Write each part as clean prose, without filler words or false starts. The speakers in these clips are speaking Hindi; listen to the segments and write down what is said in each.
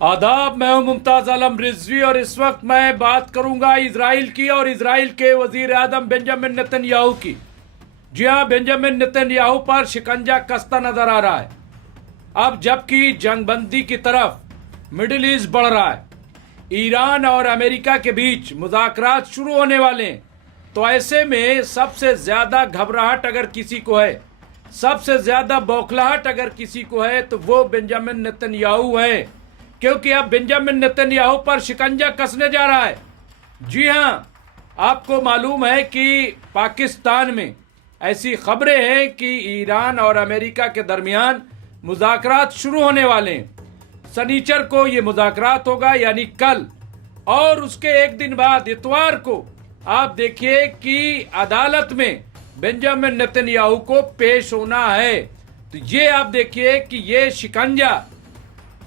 आदाब, मैं हूं मुमताज आलम रिजवी और इस वक्त मैं बात करूंगा इजराइल की और इजराइल के वजीर आजम बेंजामिन नेतन्याहू की। जी हां, बेंजामिन नेतन्याहू पर शिकंजा कसता नजर आ रहा है। अब जबकि जंगबंदी की तरफ मिडिल ईस्ट बढ़ रहा है, ईरान और अमेरिका के बीच मुज़ाकरात शुरू होने वाले हैं, तो ऐसे में सबसे ज्यादा घबराहट अगर किसी को है, सबसे ज्यादा बौखलाहट अगर किसी को है, तो वो बेंजामिन नेतन्याहू है। क्योंकि अब बेंजामिन नेतन्याहू पर शिकंजा कसने जा रहा है। जी हां, आपको मालूम है कि पाकिस्तान में ऐसी खबरें हैं कि ईरान और अमेरिका के दरमियान मुज़ाकरात शुरू होने वाले हैं। शनिचर को ये मुज़ाकरात होगा, यानी कल, और उसके एक दिन बाद इतवार को आप देखिए कि अदालत में बेंजामिन नेतन्याहू को पेश होना है। तो ये आप देखिए कि ये शिकंजा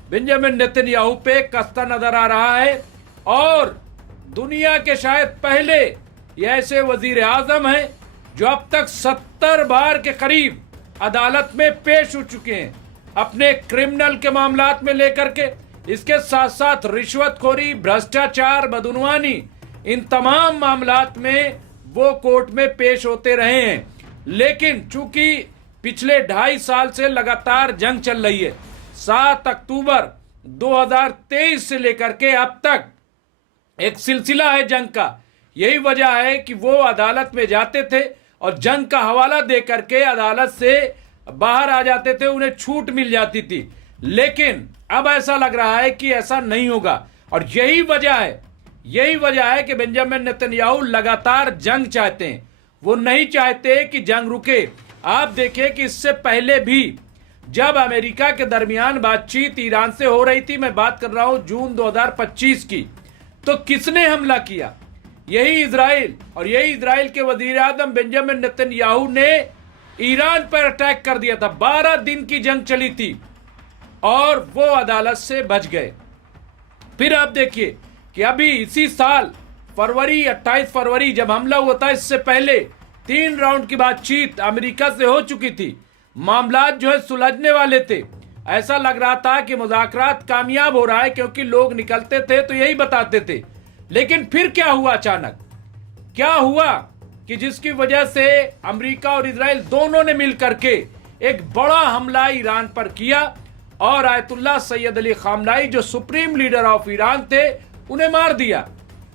बेंजामिन नेतन्याहू पे कसता नजर आ रहा है। और दुनिया के शायद पहले ये ऐसे वजीर आजम हैं जो अब तक 70 बार के करीब अदालत में पेश हो चुके हैं, अपने क्रिमिनल के मामलात में लेकर के। इसके साथ साथ रिश्वतखोरी, भ्रष्टाचार, बदउनवानी, इन तमाम मामलात में वो कोर्ट में पेश होते रहे हैं। लेकिन चूंकि पिछले 2.5 साल से लगातार जंग चल रही है, 7 अक्टूबर 2023 से लेकर के अब तक एक सिलसिला है जंग का। यही वजह है कि वो अदालत में जाते थे और जंग का हवाला दे करके अदालत से बाहर आ जाते थे, उन्हें छूट मिल जाती थी। लेकिन अब ऐसा लग रहा है कि ऐसा नहीं होगा, और यही वजह है कि बेंजामिन नेतन्याहू लगातार जंग चाहते हैं। वो नहीं चाहते कि जंग रुके। आप देखिए कि इससे पहले भी जब अमेरिका के दरमियान बातचीत ईरान से हो रही थी, मैं बात कर रहा हूं जून 2025 की, तो किसने हमला किया? यही इजराइल। और यही इजराइल के वजीर आजम बेंजामिन नेतन्याहू ने ईरान पर अटैक कर दिया था। 12 दिन की जंग चली थी और वो अदालत से बच गए। फिर आप देखिए कि अभी इसी साल 28 फरवरी जब हमला हुआ था, इससे पहले 3 राउंड की बातचीत अमेरिका से हो चुकी थी। मामलात जो है सुलझने वाले थे। ऐसा लग रहा था कि मुज़ाकरात कामयाब हो रहा है, क्योंकि लोग निकलते थे तो यही बताते थे। लेकिन फिर क्या हुआ? अचानक क्या हुआ कि जिसकी वजह से अमेरिका और इजराइल दोनों ने मिलकर के एक बड़ा हमला ईरान पर किया और आयतुल्लाह सैयद अली खामनाई, जो सुप्रीम लीडर ऑफ ईरान थे, उन्हें मार दिया।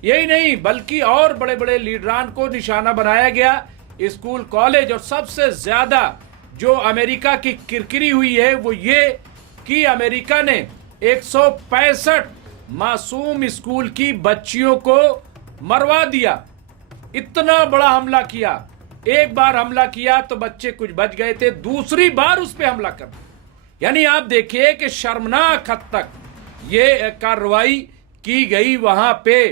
यही नहीं बल्कि और बड़े बड़े लीडरान को निशाना बनाया गया, स्कूल, कॉलेज। और सबसे ज्यादा जो अमेरिका की किरकिरी हुई है वो ये कि अमेरिका ने 165 मासूम स्कूल की बच्चियों को मरवा दिया। इतना बड़ा हमला किया। एक बार हमला किया तो बच्चे कुछ बच गए थे, दूसरी बार उस पर हमला कर, यानी आप देखिए कि शर्मनाक हद तक ये कार्रवाई की गई वहां पे।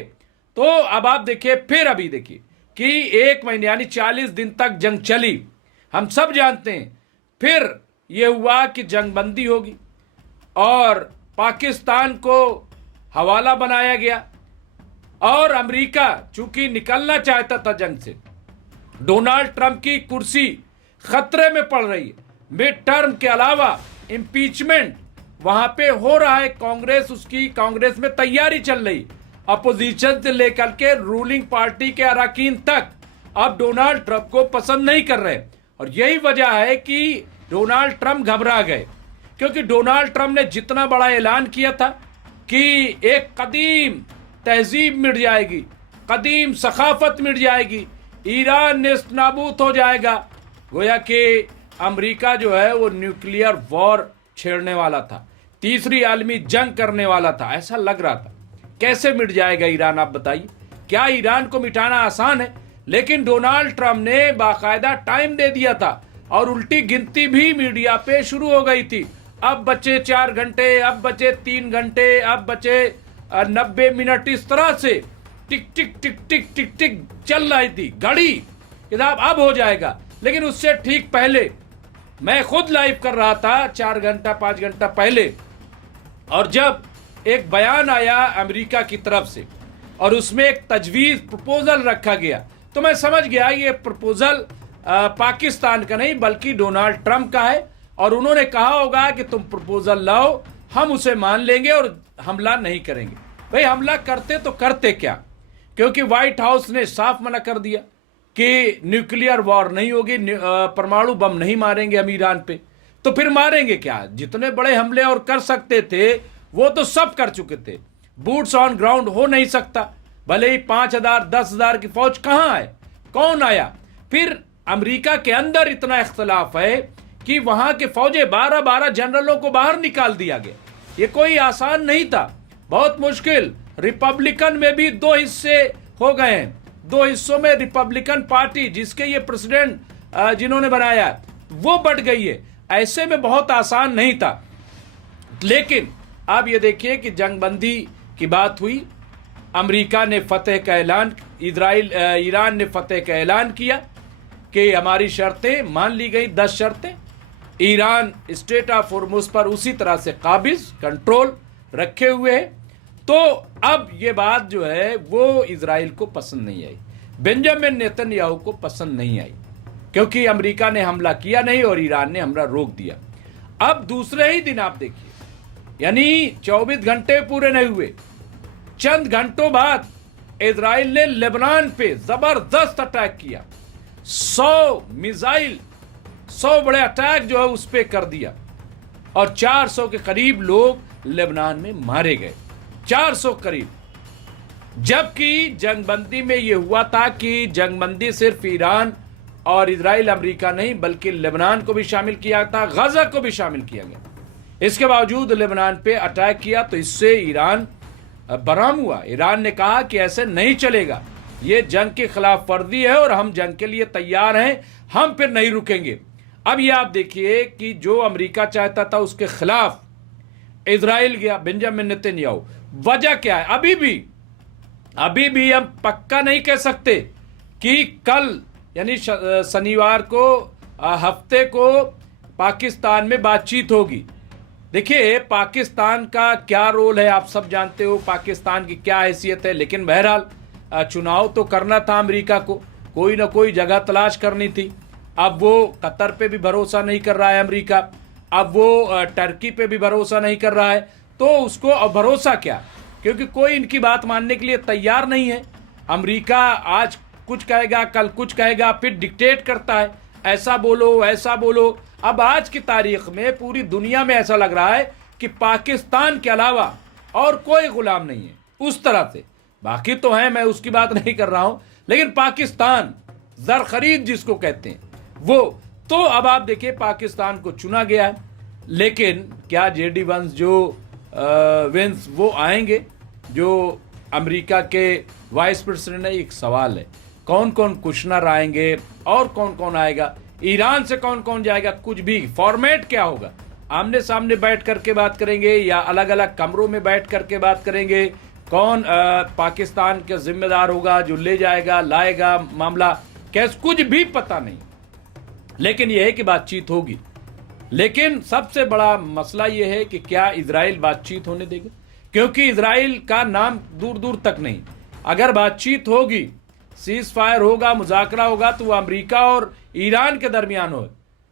तो अब आप देखिए, फिर अभी देखिए कि 1 महीने यानी 40 दिन तक जंग चली, हम सब जानते हैं। फिर यह हुआ कि जंगबंदी होगी और पाकिस्तान को हवाला बनाया गया, और अमेरिका चूंकि निकलना चाहता था जंग से, डोनाल्ड ट्रंप की कुर्सी खतरे में पड़ रही है। मिड टर्म के अलावा इम्पीचमेंट वहां पे हो रहा है, कांग्रेस में तैयारी चल रही। अपोजिशन से लेकर के रूलिंग पार्टी के अरकान तक अब डोनाल्ड ट्रंप को पसंद नहीं कर रहे। और यही वजह है कि डोनाल्ड ट्रंप घबरा गए, क्योंकि डोनाल्ड ट्रंप ने जितना बड़ा ऐलान किया था कि एक कदीम तहजीब मिट जाएगी, कदीम सखाफत मिट जाएगी, ईरान नेस्तनाबूद हो जाएगा, गोया कि अमेरिका जो है वो न्यूक्लियर वॉर छेड़ने वाला था, तीसरी आलमी जंग करने वाला था, ऐसा लग रहा था। कैसे मिट जाएगा ईरान? आप बताइए, क्या ईरान को मिटाना आसान है? लेकिन डोनाल्ड ट्रंप ने बाकायदा टाइम दे दिया था और उल्टी गिनती भी मीडिया पे शुरू हो गई थी। अब बचे 4 घंटे, अब बचे 3 घंटे, अब बचे 90 मिनट, इस तरह से टिक टिक टिक टिक टिक टिक चल रही थी घड़ी कि अब हो जाएगा। लेकिन उससे ठीक पहले मैं खुद लाइव कर रहा था 4 घंटा 5 घंटा पहले, और जब एक बयान आया अमेरिका की तरफ से और उसमें एक तजवीज प्रपोजल रखा गया, तो मैं समझ गया ये प्रपोजल पाकिस्तान का नहीं बल्कि डोनाल्ड ट्रंप का है। और उन्होंने कहा होगा कि तुम प्रपोजल लाओ, हम उसे मान लेंगे और हमला नहीं करेंगे। भाई हमला करते तो करते क्या, क्योंकि व्हाइट हाउस ने साफ मना कर दिया कि न्यूक्लियर वॉर नहीं होगी, परमाणु बम नहीं मारेंगे हम ईरान पे। तो फिर मारेंगे क्या? जितने बड़े हमले और कर सकते थे वो तो सब कर चुके थे। बूट्स ऑन ग्राउंड हो नहीं सकता, भले ही 5,000 10,000 की फौज कहां आए, कौन आया? फिर अमेरिका के अंदर इतना इख्तलाफ है कि वहां के फौजे 12-12 जनरलों को बाहर निकाल दिया गया। ये कोई आसान नहीं था, बहुत मुश्किल। रिपब्लिकन में भी 2 हिस्से हो गए हैं, 2 हिस्सों में रिपब्लिकन पार्टी जिसके ये प्रेसिडेंट जिन्होंने बनाया वो बढ़ गई है। ऐसे में बहुत आसान नहीं था। लेकिन अब ये देखिए कि जंगबंदी की बात हुई, अमेरिका ने फतेह का ऐलान, ईरान ने फतेह का ऐलान किया कि हमारी शर्तें मान ली गई, 10 शर्तें। ईरान स्टेट ऑफ होर्मुज पर उसी तरह से काबिज कंट्रोल रखे हुए है। तो अब ये बात जो है वो इजराइल को पसंद नहीं आई, बेंजामिन नेतन्याहू को पसंद नहीं आई, क्योंकि अमेरिका ने हमला किया नहीं और ईरान ने हमला रोक दिया। अब दूसरे ही दिन आप देखिए, यानी 24 घंटे पूरे नहीं हुए, चंद घंटों बाद इजराइल ने लेबनान पे जबरदस्त अटैक किया। 100 मिसाइल, 100 बड़े अटैक जो है उस पे कर दिया और 400 के करीब लोग लेबनान में मारे गए, 400 करीब। जबकि जंगबंदी में यह हुआ था कि जंगबंदी सिर्फ ईरान और इजराइल अमेरिका नहीं बल्कि लेबनान को भी शामिल किया था, गजा को भी शामिल किया गया। इसके बावजूद लेबनान पे अटैक किया तो इससे ईरान बरहम हुआ। ईरान ने कहा कि ऐसे नहीं चलेगा, ये जंग के खिलाफ वर्जी है और हम जंग के लिए तैयार हैं, हम फिर नहीं रुकेंगे। अब ये आप देखिए कि जो अमेरिका चाहता था उसके खिलाफ इजराइल गया, बेंजामिन नेतन्याहू। वजह क्या है? अभी भी हम पक्का नहीं कह सकते कि कल यानी शनिवार को हफ्ते को पाकिस्तान में बातचीत होगी। देखिए पाकिस्तान का क्या रोल है आप सब जानते हो, पाकिस्तान की क्या हैसियत है। लेकिन बहरहाल चुनाव तो करना था अमेरिका को, कोई ना कोई जगह तलाश करनी थी। अब वो कतर पे भी भरोसा नहीं कर रहा है अमेरिका, अब वो टर्की पे भी भरोसा नहीं कर रहा है। तो उसको अब भरोसा क्या, क्योंकि कोई इनकी बात मानने के लिए तैयार नहीं है। अमेरिका आज कुछ कहेगा, कल कुछ कहेगा, फिर डिक्टेट करता है, ऐसा बोलो ऐसा बोलो। अब आज की तारीख में पूरी दुनिया में ऐसा लग रहा है कि पाकिस्तान के अलावा और कोई गुलाम नहीं है उस तरह से। बाकी तो है, मैं उसकी बात नहीं कर रहा हूं, लेकिन पाकिस्तान जर खरीद जिसको कहते हैं वो। तो अब आप देखिए पाकिस्तान को चुना गया है, लेकिन क्या जेडी वंस जो वेंस वो आएंगे जो अमेरिका के वाइस प्रेसिडेंट है? एक सवाल है, कौन कौन कुशनर आएंगे और कौन कौन आएगा, ईरान से कौन कौन जाएगा, कुछ भी फॉर्मेट क्या होगा? आमने सामने बैठ करके बात करेंगे या अलग अलग कमरों में बैठ करके बात करेंगे? कौन पाकिस्तान का जिम्मेदार होगा जो ले जाएगा लाएगा मामला, कैसे, कुछ भी पता नहीं। लेकिन यह है कि बातचीत होगी। लेकिन सबसे बड़ा मसला यह है कि क्या इजराइल बातचीत होने देगा, क्योंकि इजराइल का नाम दूर दूर तक नहीं। अगर बातचीत होगी, सीज फायर होगा, मुज़ाकरा होगा, तो वह अमेरिका और ईरान के दरमियान हो,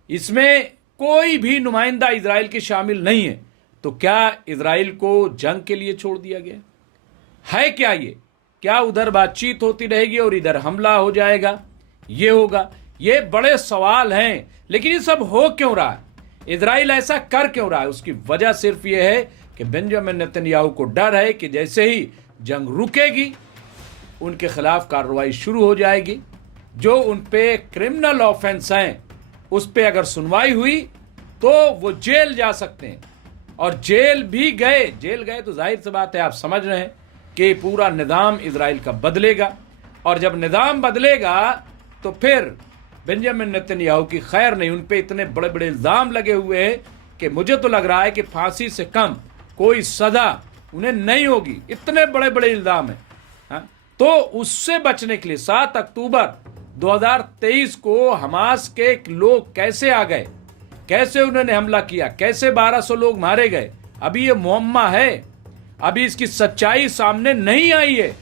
इसमें कोई भी नुमाइंदा इजराइल के शामिल नहीं है। तो क्या इजराइल को जंग के लिए छोड़ दिया गया है? क्या ये, क्या उधर बातचीत होती रहेगी और इधर हमला हो जाएगा, ये होगा? ये बड़े सवाल हैं। लेकिन ये सब हो क्यों रहा है, इजराइल ऐसा कर क्यों रहा है? उसकी वजह सिर्फ ये है कि बेंजामिन नेतन्याहू को डर है कि जैसे ही जंग रुकेगी उनके खिलाफ कार्रवाई शुरू हो जाएगी। जो उन पे क्रिमिनल ऑफेंस हैं उस पे अगर सुनवाई हुई तो वो जेल जा सकते हैं, और जेल गए तो जाहिर सी बात है, आप समझ रहे हैं कि पूरा निज़ाम इजराइल का बदलेगा। और जब निज़ाम बदलेगा तो फिर बेंजामिन नेतन्याहू की खैर नहीं। उन पे इतने बड़े बड़े इल्ज़ाम लगे हुए हैं कि मुझे तो लग रहा है कि फांसी से कम कोई सज़ा उन्हें नहीं होगी, इतने बड़े बड़े इल्ज़ाम हैं। तो उससे बचने के लिए 7 अक्टूबर 2023 को हमास के लोग कैसे आ गए, कैसे उन्होंने हमला किया, कैसे 1200 लोग मारे गए, अभी ये मुअम्मा है, अभी इसकी सच्चाई सामने नहीं आई है।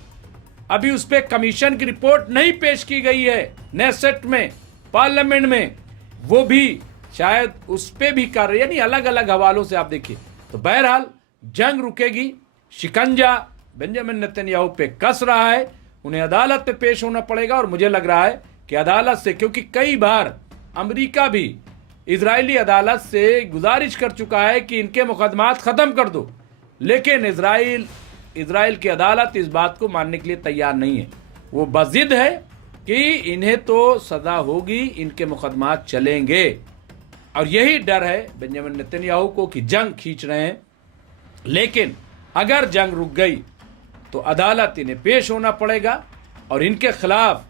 अभी उस पर कमीशन की रिपोर्ट नहीं पेश की गई है नेसेट में, पार्लियामेंट में, वो भी शायद उस पर भी कर रही है, यानी अलग अलग हवालों से आप देखिए। तो बहरहाल जंग रुकेगी, शिकंजा बेंजामिन नेतन्याहू पे कस रहा है, उन्हें अदालत में पेश होना पड़ेगा। और मुझे लग रहा है कि अदालत से, क्योंकि कई बार अमेरिका भी इजरायली अदालत से गुजारिश कर चुका है कि इनके मुकदमात खत्म कर दो, लेकिन इजराइल की अदालत इस बात को मानने के लिए तैयार नहीं है। वो बजिद है कि इन्हें तो सजा होगी, इनके मुकदमात चलेंगे। और यही डर है बेंजामिन नेतन्याहू को कि जंग खींच रहे हैं, लेकिन अगर जंग रुक गई तो अदालत इन्हें पेश होना पड़ेगा और इनके खिलाफ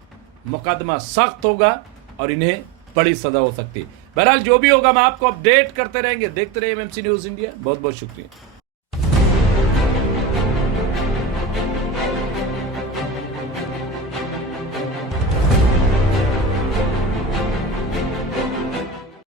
मुकदमा सख्त होगा और इन्हें बड़ी सजा हो सकती है। बहरहाल जो भी होगा हम आपको अपडेट करते रहेंगे। देखते रहिए एमएमसी न्यूज़ इंडिया। बहुत बहुत शुक्रिया।